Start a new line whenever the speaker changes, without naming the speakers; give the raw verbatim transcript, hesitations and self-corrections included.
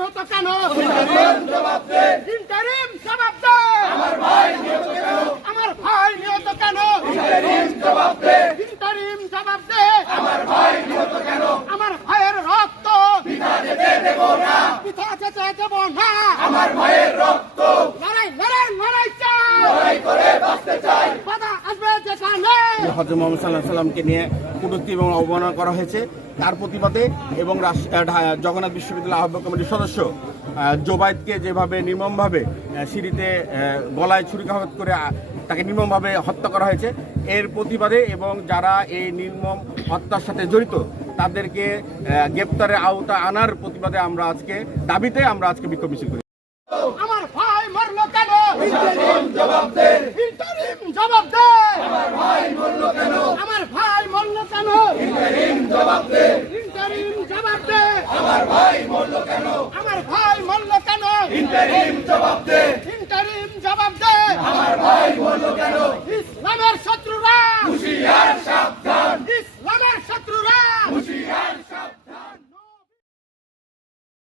নিহত কেন?
ইন্টারিম জবাব দে।
ইন্টারিম জবাব দে।
আমার ভাই নিহত কেন?
আমার ভাই নিহত কেন?
ইন্টারিম জবাব দে।
ইন্টারিম জবাব দে।
আমার ভাই নিহত কেন?
আমার ভাইয়ের রক্ত
বৃথা যেতে দেব না।
বৃথা যেতে দেব না।
আমার ভাইয়ের রক্ত
লড়াই লড়াই লড়াই চাই।
লড়াই করে বাঁচতে চাই।
বাধা আসবে যেখানে।
হযরত মুহাম্মদ সাল্লাল্লাহু আলাইহি সাল্লামকে নিয়ে কটূক্তি এবং অবমাননা করা হয়েছে, তার প্রতিবাদে এবং রাস- আহ, ঢা- জগন্নাথ বিশ্ববিদ্যালয় আহ্বায়ক কমিটির সদস্য আহ, জোবায়েদকে যেভাবে নির্মমভাবে আহ, সিঁড়িতে আহ, গলায় ছুরিকাঘাত করে আহ, তাকে নির্মমভাবে হত্যা করা হয়েছে, এর প্রতিবাদে এবং যারা এই নির্মম হত্যার সাথে জড়িত তাদেরকে আহ, গ্রেপ্তারের আওতা আনার প্রতিবাদে আমরা আজকে দাবিতে আমরা আজকে বিক্ষোভ মিছিল করি।
আমার ভাই মরলো কেন?
ইন্টারিম জবাব দে।
ইন্টারিম জবাব দে।
আমার ভাই মরল কেন?
আমার ভাই মরলো কেন?
ইন্টারিম জবাব দে।
ইন্টারিম জবাব দে।
আমার ভাই মরল কেন?
আমার ভাই মরলো কেন?
ইন্টারিম জবাব দে।